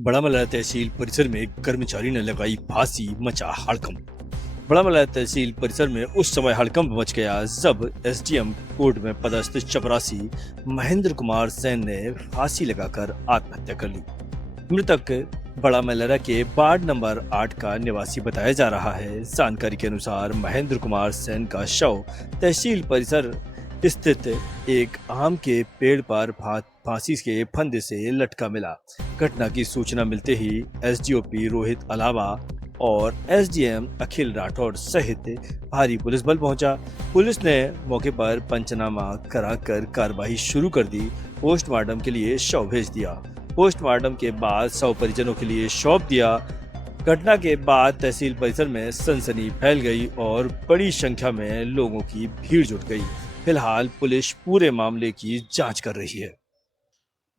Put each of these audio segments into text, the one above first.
बड़ा मलया तहसील परिसर में कर्मचारी ने लगाई फांसी, मचा हड़कंप। बड़ा मलया तहसील परिसर में उस समय हड़कंप मच गया जब एसडीएम कोर्ट में पदस्थ चपरासी महेंद्र कुमार सेन ने फांसी लगाकर आत्महत्या कर ली। मृतक बड़ा मलया के वार्ड नंबर 8 का निवासी बताया जा रहा है। जानकारी के अनुसार महेंद्र कुमार सेन का शव तहसील परिसर स्थित एक आम के पेड़ पर फांसी के फंदे से लटका मिला। घटना की सूचना मिलते ही एसडीओपी रोहित अलावा और एसडीएम अखिल राठौर सहित भारी पुलिस बल पहुंचा। पुलिस ने मौके पर पंचनामा कराकर कार्रवाई शुरू कर दी। पोस्टमार्टम के लिए शव भेज दिया। पोस्टमार्टम के बाद शव परिजनों के लिए सौंप दिया। घटना के बाद तहसील परिसर में सनसनी फैल गई और बड़ी संख्या में लोगों की भीड़ जुट गई। फिलहाल पुलिस पूरे मामले की जांच कर रही है।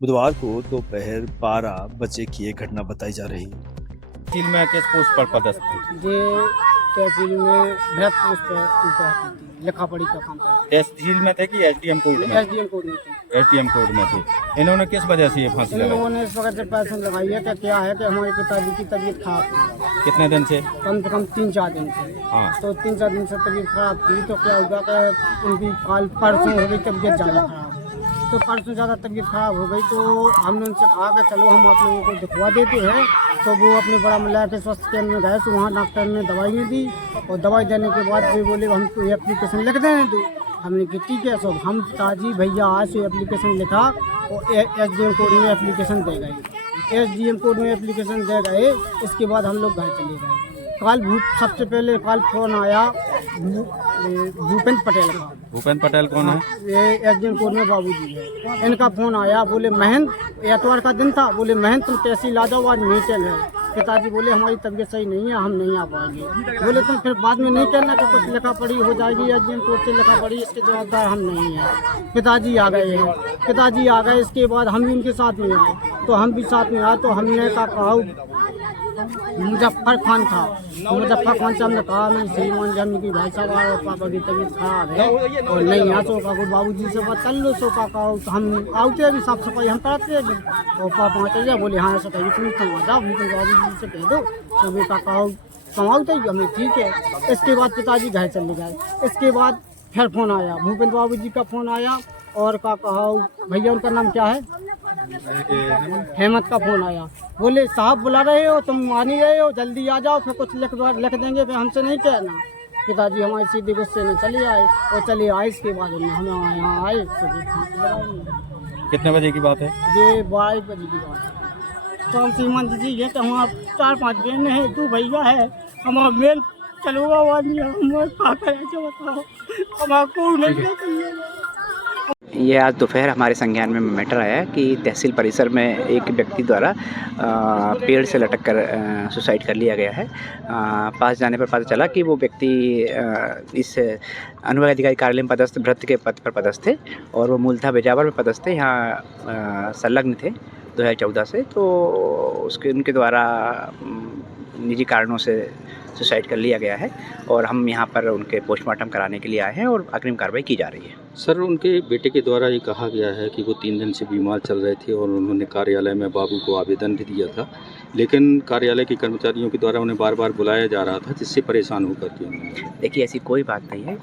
बुधवार को दोपहर 12 बजे की ये घटना बताई जा रही है। तहसील में किस पोस्ट पर पदस्थ थे? ये तहसील में भरत पोस्ट पर लिखा पढ़ी का काम करते तहसील में थे कि एसडीएम कोर्ट में? एसडीएम कोर्ट में थे। एसडीएम कोर्ट में थे। इन्होंने किस वजह से ये फांसी इन लगाई? लोगों ने इस वक्त से पैसे लगाई है कि क्या है कि हमारे पिताजी की तबीयत खराब थी, कितने दिन से? कम से कम 3-4 दिन से। हाँ। तो 3-4 दिन से तबीयत खराब थी, तो क्या हुआ कि उनकी काल परसों हो गई तबीयत ज़्यादा खराब। तो परसों ज़्यादा तबीयत खराब हो गई तो हमने उनसे कहा कि चलो हम आप लोगों को दिखवा देते हैं। तो वो अपने बड़ा मलया के स्वास्थ्य केंद्र में गए तो वहाँ डॉक्टर ने दवाइयाँ दी और दवाई देने के बाद वे बोले हमको ये एप्लीकेशन लिख देने दो। हमने कि ठीक है। सब हम ताजी भैया आज से एप्लीकेशन लिखा और एसडीएम कोर्ट में एप्लीकेशन दे गए। एसडीएम कोर्ट में एप्लीकेशन दे गए। इसके बाद हम लोग घर चले गए। सबसे पहले कल फोन आया भूपेंद्र पटेल का। भूपेंद्र पटेल कौन है? ये एसडीएम कोर्ट में बाबूजी है। इनका फोन आया, बोले महेंद्र, एतवार का दिन था, बोले महेंद्र तुम तहसील आ जाओ, आज मीटिंग है। पिताजी बोले हमारी तबीयत सही नहीं है, हम नहीं आ पाएंगे। बोले तुम फिर बाद में नहीं कहना कि कुछ लिखा पढ़ी हो जाएगी, एसडीएम कोर्ट से लिखा पढ़ी, इसके जवाबदार हम नहीं हैं। पिताजी आ गए हैं। पिताजी आ गए, इसके बाद हम भी उनके साथ में आए। तो हम भी साथ में आए तो हमने कहा मुजफ्फर खान था। तो मुजफ्फर खान से हमने कहा मैं श्रीमान जमनी की भाई साहब और पापा की तबीयत खराब है और नहीं यहाँ सो का बाबूजी से बता लो सो का तो हम आते अभी साफ सफाई हम कराते हैं और पापा चल जाए। बोले हाँ सफाई तुम आ जाओ, बाबूजी से कह दो तो बेटा कहो संभालते ही हमें ठीक है। इसके बाद पिताजी घर चले गए। इसके बाद फिर फोन आया, भूपेंद्र बाबूजी का फोन आया और का कहा भैया उनका नाम क्या है, हेमंत का फोन आया। बोले साहब बुला रहे हो, तुम आ नहीं रहे हो, जल्दी आ जाओ, फिर कुछ लिख देंगे, फिर हमसे नहीं कहना। पिताजी हमारे सीधे गुस्से में चले आए और चले आए। इसके बाद हम यहाँ आए। कितने बजे की बात है? ये 12 बजे की बात है। तो सीमंत जी है तो हमारा 4-5 बहन है, 2 भैया है, हमारा मेल चलूगा आदमी बताओ हमारा को नहीं। ये आज दोपहर हमारे संज्ञान में मैटर आया कि तहसील परिसर में एक व्यक्ति द्वारा पेड़ से लटक कर सुसाइड कर लिया गया है। पास जाने पर पता चला कि वो व्यक्ति इस अनुविभाग अधिकारी कार्यालय में पदस्थ भ्रत के पद पर पदस्थ थे और वो मूलतः बिजावर में पदस्थ थे, यहाँ संलग्न थे 2014 से। तो उनके द्वारा निजी कारणों से सुसाइड कर लिया गया है और हम यहाँ पर उनके पोस्टमार्टम कराने के लिए आए हैं और अग्रिम कार्रवाई की जा रही है। सर, उनके बेटे के द्वारा ये कहा गया है कि वो 3 दिन से बीमार चल रहे थे और उन्होंने कार्यालय में बाबू को आवेदन भी दिया था, लेकिन कार्यालय के कर्मचारियों के द्वारा उन्हें बार बार बुलाया जा रहा था, जिससे परेशान होकर के उन्होंने। देखिए, ऐसी कोई बात नहीं है।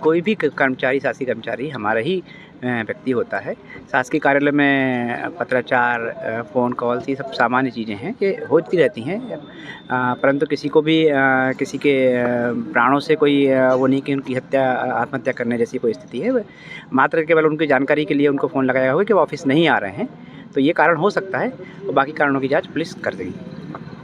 कोई भी कर्मचारी, शासकीय कर्मचारी हमारा ही व्यक्ति होता है। शासकीय कार्यालय में पत्राचार, फ़ोन कॉल, ये सब सामान्य चीज़ें हैं, ये होती रहती हैं। परंतु किसी को भी किसी के प्राणों से कोई वो नहीं कि उनकी आत्महत्या करने जैसी कोई स्थिति है। मात्र केवल उनकी जानकारी के लिए उनको फ़ोन लगाया हुआ कि वो ऑफिस नहीं आ रहे हैं, तो ये कारण हो सकता है और बाकी कारणों की जांच पुलिस कर देगी।